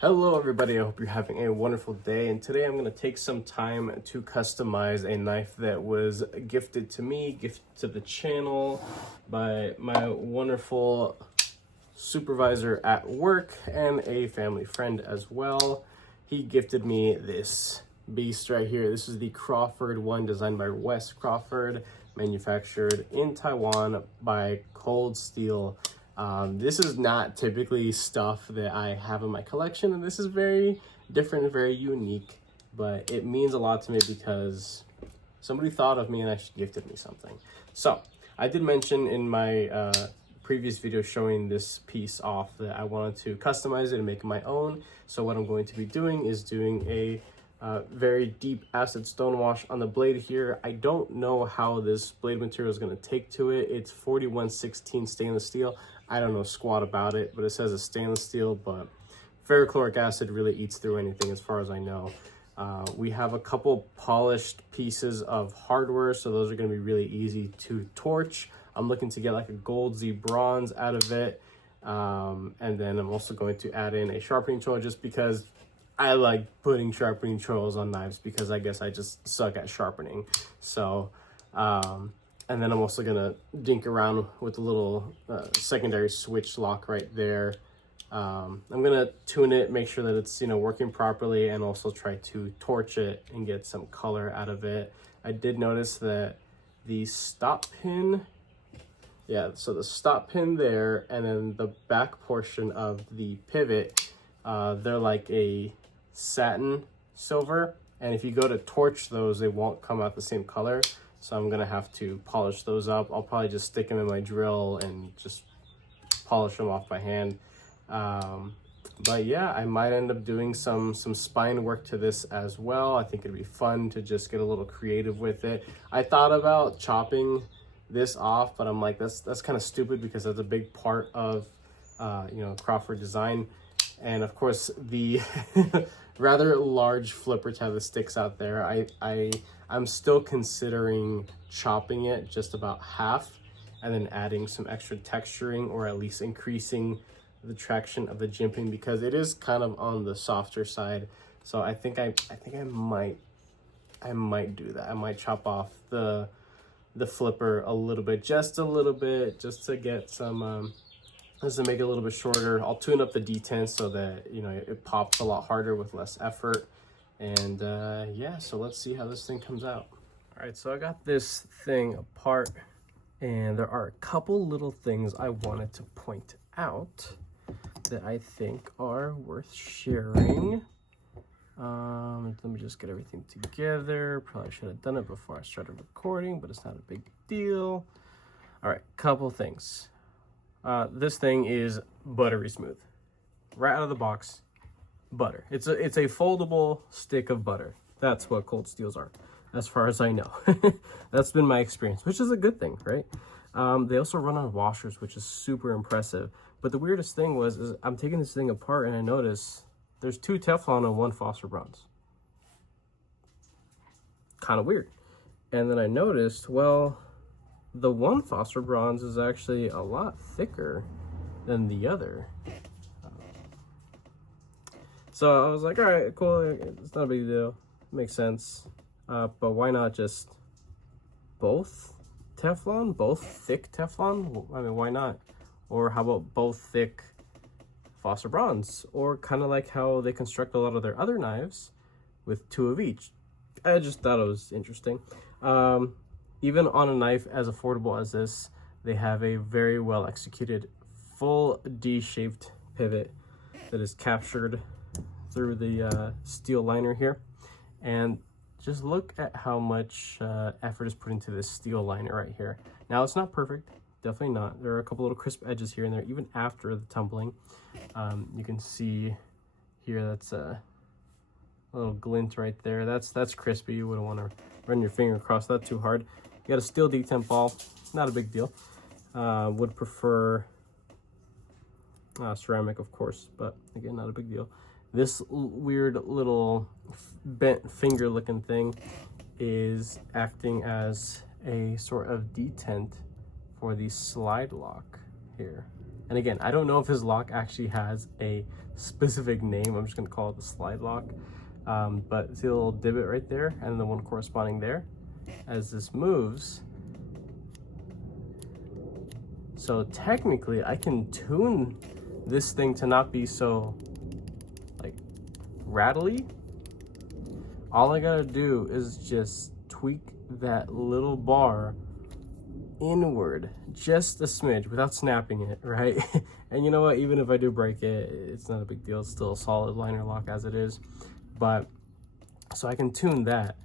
Hello everybody, I hope you're having a wonderful day, and today I'm going to take some time to customize a knife that was gifted to me, gifted to the channel by my wonderful supervisor at work and a family friend as well. He gifted me this beast right here. This is the Crawford one, designed by Wes Crawford, manufactured in Taiwan by Cold Steel. This is not typically stuff that I have in my collection, and this is very different and very unique, but it means a lot to me because somebody thought of me and actually gifted me something. So I did mention in my previous video showing this piece off that I wanted to customize it and make it my own. So what I'm going to be doing is doing a very deep acid stone wash on the blade here. I don't know how this blade material is going to take to it. It's 4116 stainless steel. I don't know squat about it, but it says it's stainless steel, but ferrochloric acid really eats through anything as far as I know. We have a couple polished pieces of hardware, so those are going to be really easy to torch. I'm looking to get like a gold Z bronze out of it. And then I'm also going to add in a sharpening tool just because I like putting sharpening tools on knives because I guess I just suck at sharpening. So, and then I'm also gonna dink around with a little secondary switch lock right there. I'm gonna tune it, make sure that it's working properly, and also try to torch it and get some color out of it. I did notice that the stop pin, so the stop pin there, and then the back portion of the pivot, they're like a satin silver, and if you go to torch those, they won't come out the same color. So I'm gonna have to polish those up. I'll probably just stick them in my drill and just polish them off by hand. But yeah, I might end up doing some spine work to this as well. I think it'd be fun to just get a little creative with it. I thought about chopping this off, but I'm like, that's kind of stupid because that's a big part of Crawford design. And of course the rather large flipper tab that sticks out there, I'm still considering chopping it just about half and then adding some extra texturing, or at least increasing the traction of the jimping, because it is kind of on the softer side. So I think I might do that. I might chop off the flipper a little bit, just to get some just to make it a little bit shorter. I'll tune up the detent so that it pops a lot harder with less effort. And yeah, so let's see how this thing comes out. All right, so I got this thing apart, and there are a couple little things I wanted to point out that I think are worth sharing. Let me just get everything together. Probably should have done it before I started recording, but it's not a big deal. All right, couple things. This thing is buttery smooth. Right out of the box, butter. It's a foldable stick of butter. That's what Cold Steels are, as far as I know. That's been my experience, which is a good thing, right? They also run on washers, which is super impressive. But the weirdest thing is I'm taking this thing apart and I notice there's 2 Teflon and 1 phosphor bronze. Kind of weird. And then I noticed, well, the 1 phosphor bronze is actually a lot thicker than the other. So I was like, all right, cool, it's not a big deal, makes sense. But why not just both Teflon, both thick Teflon? I mean, why not? Or how about both thick phosphor bronze? Or kind of like how they construct a lot of their other knives with 2 of each. I just thought it was interesting. Even on a knife as affordable as this, they have a very well executed full D-shaped pivot that is captured through the steel liner here. And just look at how much effort is put into this steel liner right here. Now, it's not perfect, definitely not. There are a couple little crisp edges here and there, even after the tumbling. You can see here, that's a little glint right there. That's crispy. You wouldn't want to run your finger across that too hard. You got a steel detent ball, not a big deal. Would prefer ceramic, of course, but again, not a big deal. This weird little bent finger looking thing is acting as a sort of detent for the slide lock here. And again, I don't know if his lock actually has a specific name. I'm just gonna call it the slide lock. But see the little divot right there and the one corresponding there? As this moves, so technically I can tune this thing to not be so like rattly. All I gotta do is just tweak that little bar inward just a smidge without snapping it, right? And you know what, even if I do break it, it's not a big deal. It's still a solid liner lock as it is. But so I can tune that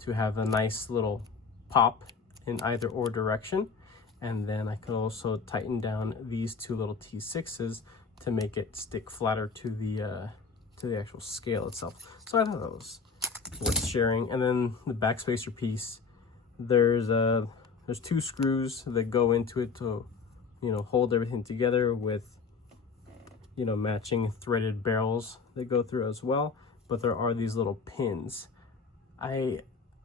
to have a nice little pop in either or direction. And then I can also tighten down these two little T6s to make it stick flatter to the actual scale itself. So I thought that was worth sharing. And then the backspacer piece, there's two screws that go into it to, you know, hold everything together with, you know, matching threaded barrels that go through as well. But there are these little pins.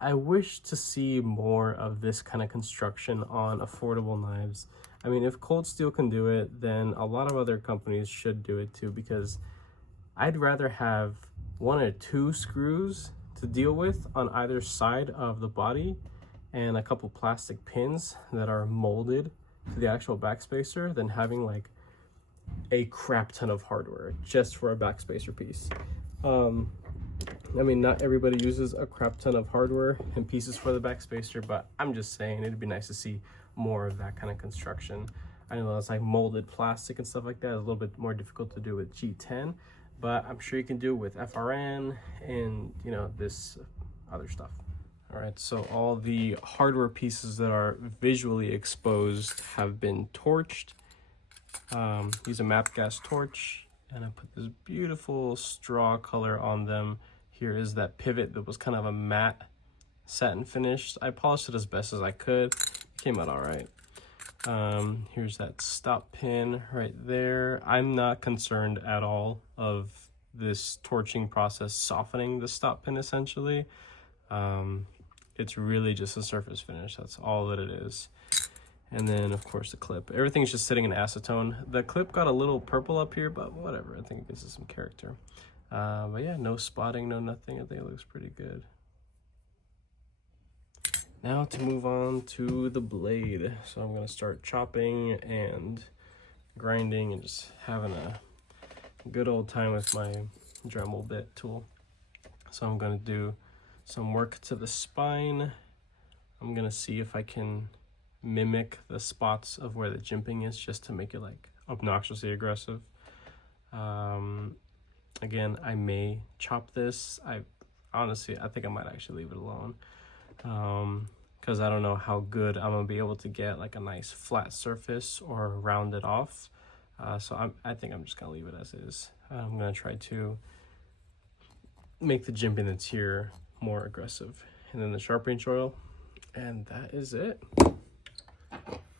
I wish to see more of this kind of construction on affordable knives. I mean, if Cold Steel can do it, then a lot of other companies should do it too, because I'd rather have 1 or 2 screws to deal with on either side of the body and a couple plastic pins that are molded to the actual backspacer than having like a crap ton of hardware just for a backspacer piece. I mean, not everybody uses a crap ton of hardware and pieces for the backspacer, but I'm just saying it'd be nice to see more of that kind of construction. I know it's like molded plastic and stuff like that. It's a little bit more difficult to do with G10, but I'm sure you can do it with FRN and, you know, this other stuff. All right, so all the hardware pieces that are visually exposed have been torched. Use a MAP gas torch, and I put this beautiful straw color on them. Here is that pivot that was kind of a matte satin finish. I polished it as best as I could. It came out all right. Here's that stop pin right there. I'm not concerned at all of this torching process softening the stop pin essentially. It's really just a surface finish. That's all that it is. And then of course the clip. Everything's just sitting in acetone. The clip got a little purple up here, but whatever. I think it gives it some character. But yeah, no spotting, no nothing. I think it looks pretty good. Now to move on to the blade. So I'm gonna start chopping and grinding and just having a good old time with my Dremel bit tool. So I'm gonna do some work to the spine. I'm gonna see if I can mimic the spots of where the jimping is just to make it like obnoxiously aggressive. Again, I may chop this. Honestly, I think I might actually leave it alone. Because I don't know how good I'm gonna be able to get like a nice flat surface or round it off. So I think I'm just gonna leave it as is. I'm gonna try to make the jimping that's here more aggressive. And then the sharpening choil, and that is it.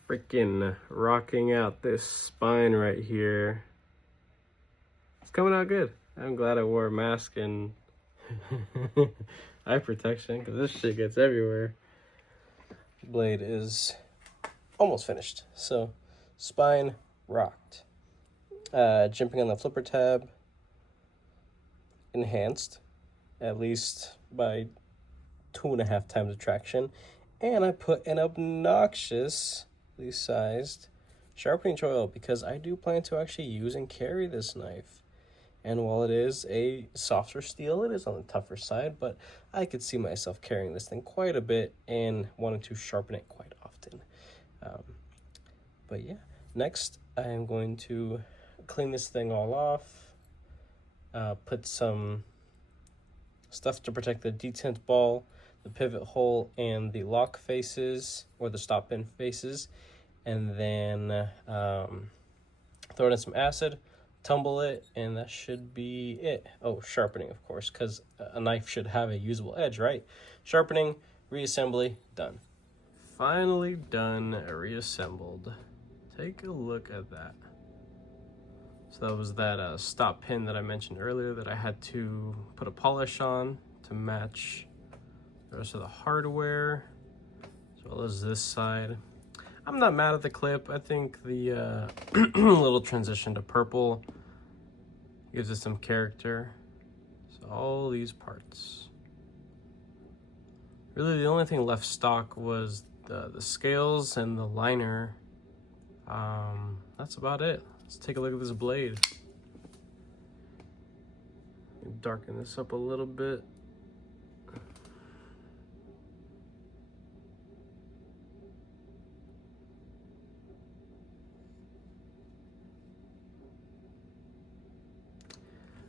Freaking rocking out this spine right here. It's coming out good. I'm glad I wore a mask and eye protection because this shit gets everywhere. Blade is almost finished. So spine rocked. Jimping on the flipper tab, enhanced at least by 2.5 times the traction. And I put an obnoxiously sized sharpening choil because I do plan to actually use and carry this knife. And while it is a softer steel, it is on the tougher side, but I could see myself carrying this thing quite a bit and wanting to sharpen it quite often. But yeah, next I am going to clean this thing all off, put some stuff to protect the detent ball, the pivot hole, and the lock faces, or the stop pin faces, and then throw in some acid, tumble it, and that should be it. Oh, sharpening, of course, because a knife should have a usable edge, right? Sharpening, reassembly, done. Finally done, reassembled. Take a look at that. So that was that stop pin that I mentioned earlier that I had to put a polish on to match the rest of the hardware, as well as this side. I'm not mad at the clip. I think the little transition to purple Gives it some character. So all these parts. Really, the only thing left stock was the scales and the liner. That's about it. Let's take a look at this blade. Darken this up a little bit.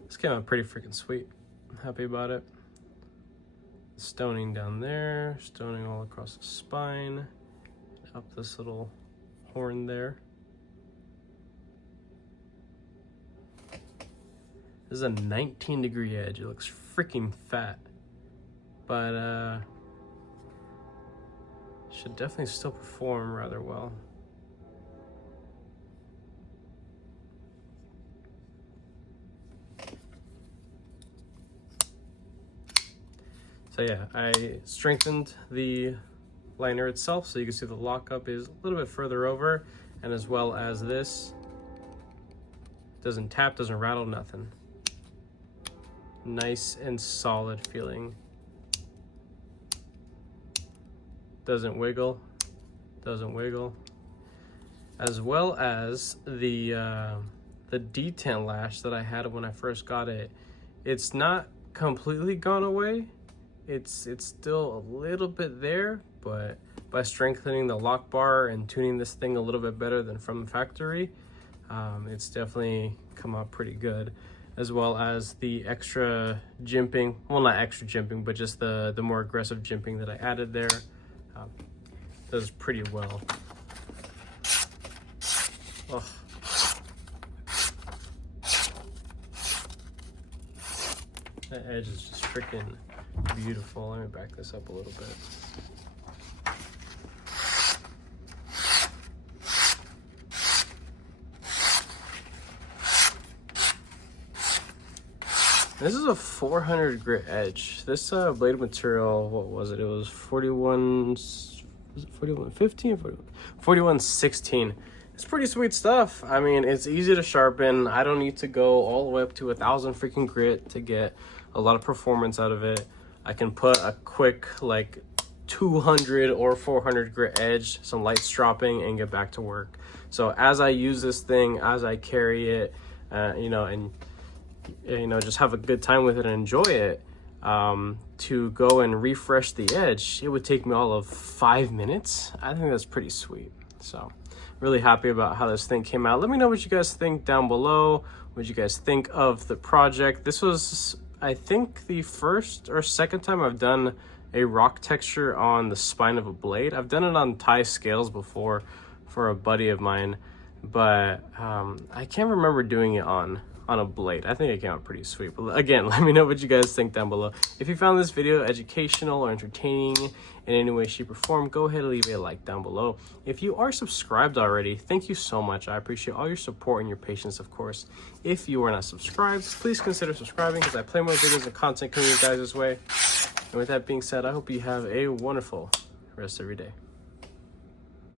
This came out pretty freaking sweet. I'm happy about it. Stoning down there, stoning all across the spine, up this little horn there. This is a 19-degree edge. It looks freaking fat, but should definitely still perform rather well. So yeah, I strengthened the liner itself, so you can see the lockup is a little bit further over, and as well as this, doesn't tap, doesn't rattle, nothing. Nice and solid feeling. Doesn't wiggle, doesn't wiggle. As well as the detent lash that I had when I first got it. It's not completely gone away. It's still a little bit there, but by strengthening the lock bar and tuning this thing a little bit better than from the factory, it's definitely come out pretty good. As well as the extra jimping, well, not extra jimping, but just the more aggressive jimping that I added there, does pretty well. Oh. That edge is just freaking beautiful. Let me back this up a little bit. This is a 400 grit edge. This blade material, what was it? It was 41, was it 4115? 4116. It's pretty sweet stuff. I mean, it's easy to sharpen. I don't need to go all the way up to 1,000 freaking grit to get a lot of performance out of it. I can put a quick like 200 or 400 grit edge, some light stropping, and get back to work. So as I use this thing, as I carry it, you know, and just have a good time with it and enjoy it, to go and refresh the edge, it would take me all of 5 minutes. I think that's pretty sweet. So really happy about how this thing came out. Let me know what you guys think down below, what you guys think of the project. This was, I think, the first or second time I've done a rock texture on the spine of a blade. I've done it on tie scales before for a buddy of mine, but I can't remember doing it on a blade. I think it came out pretty sweet. But again, let me know what you guys think down below. If you found this video educational or entertaining in any way, shape, or form, go ahead and leave a like down below. If you are subscribed already, thank you so much. I appreciate all your support and your patience, of course. If you are not subscribed, please consider subscribing, because I play more videos and content coming you guys this way. And with that being said, I hope you have a wonderful rest of your day.